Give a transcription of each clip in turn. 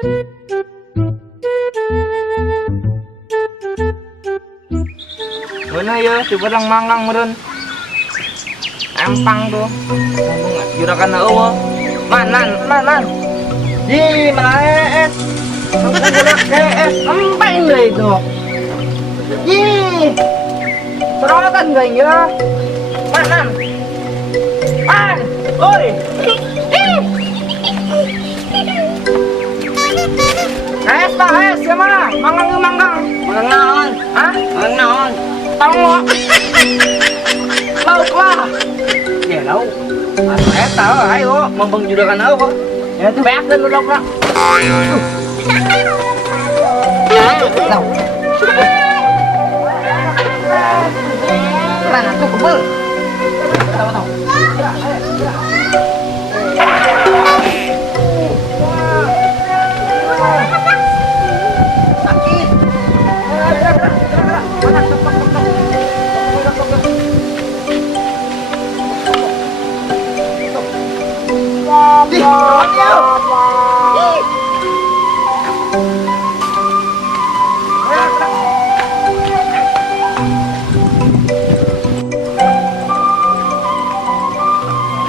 Mana ya, coba lang mangang meron. Empang tuh. Juragan eueuh. Man. Di maes. Aku gerak es. Ampain deh itu. Di. Serotan gak ya? Man. Oi. Es pak, es ya mana? Manggang. Manggang naon? Hah? Manggang naon? Tahu lauk lah. Ya lauk. Saya tahu, ayo membeng juga kan aku. Ya tuh banyak dan lauk lah. Lauk. Mana tuh kebel? Tahu.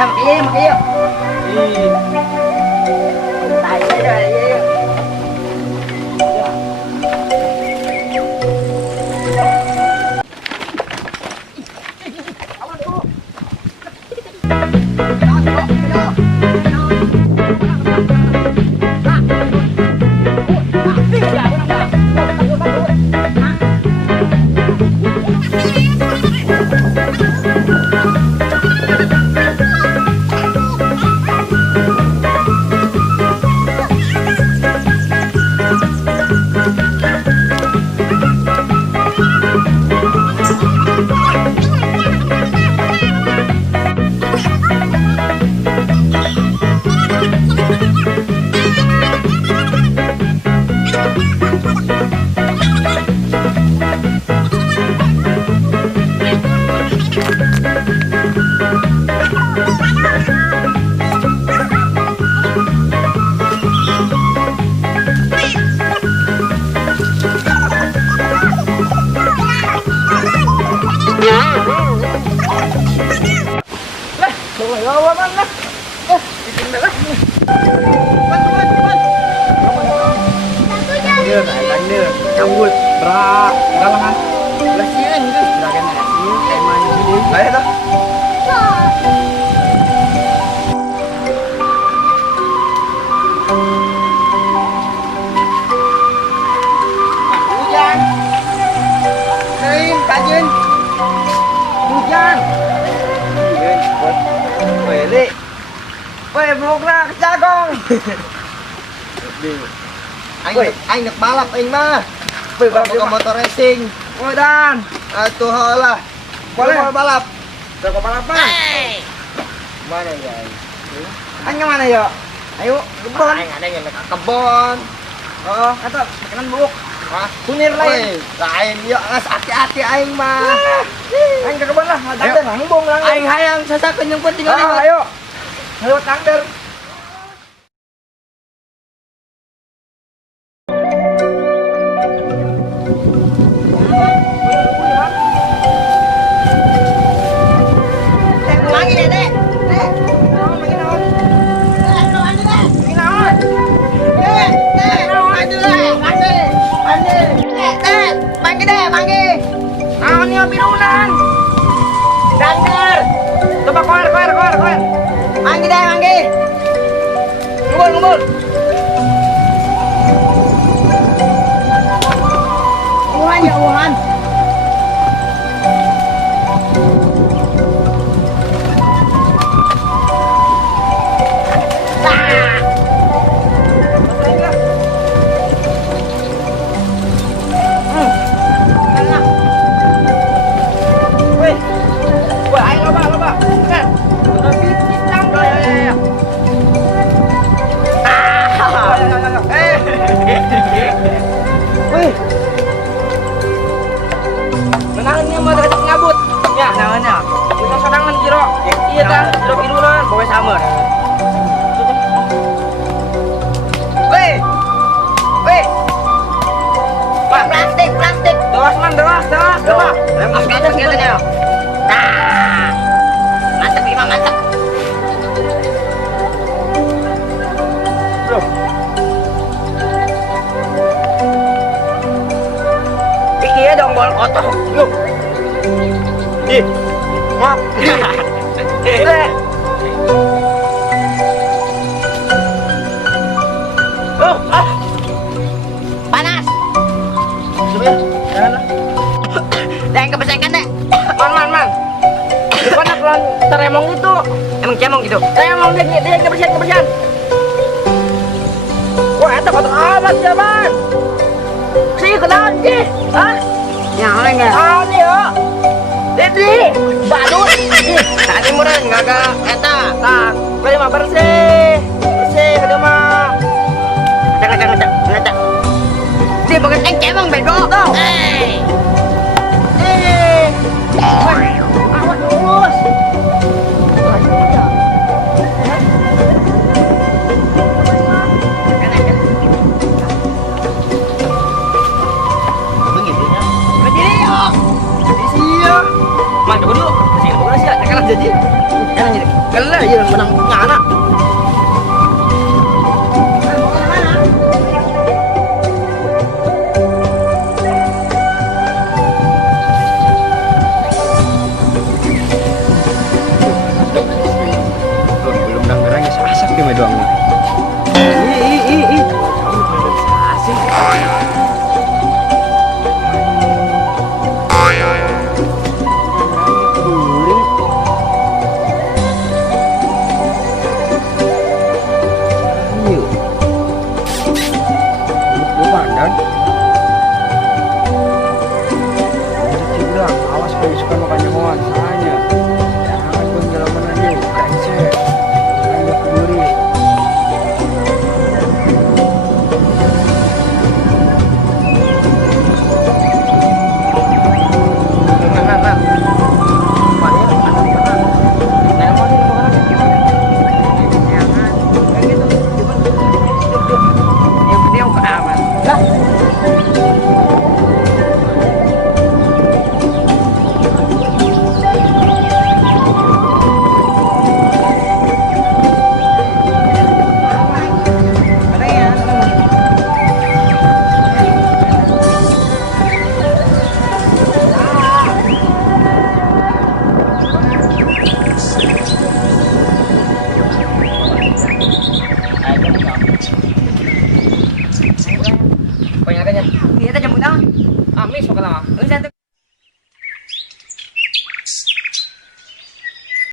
Makanya. Tai đây. Cabut berak galangan lasian gitu juragan lasian kayak main gini ayo dah hujan kering kajin hujan weh vlog lah ke Cagong anh được balap anh mah bawa motor racing dan tuh lah boleh balap udah balapan mana ya anh mana ya ayo kebon ada yang dekat kebon oh kata makanan buk kunir lain lain yuk ngas hati-hati aing mah aing ke kebon lah tangder hangbong lang aing hayang sasakeun yang penting ayo tangder Pirulan Dander coba koer manggi deh ngumpul Wuhan Menangnya mah derajat ngabut. Ya, namanya. Punya sodangan jiro. Iya kan, jiro pirulan bawa sama. Weh, Mas kalian kelihatannya. Nah, mantap Imam, mantap. Bro. Iki ya dong bol kotor. Yuk. Ih. Maaf. Oh, ah. Panas. Sebentar, janganlah. Jangan kebesakan deh. Man. Bukan lawan teremong itu. Emang cemong gitu. Emang dia kebersihan. Wah, itu kotor amat ya, Man. Sih, kenapa sih? Hah? Yang lain enggak? Ah, nih, yo. Dedi, badut. Tadi meureun ngaga eta. Tah, beli mah bersih. Kada mah. Ngecek. Dia bukan cemong bego. Hei. Awas lurus. Man, coba dulu. Sini bukan sih, kalah jadi. Kalah jadi. Kalah ya menang ngana. Belum danggeranya sasak dia doang nih. Ih. Asik. Awas kalau suka makan nyawa, soalnya jangan penjelaman aja, brengsek. Jangan keburi. Nah. Mana? Nah, mana makanan? Jangan. Kayak gitu. Dia ke aman. Lah. Ini kita jemput na. Miss, wag ka lang.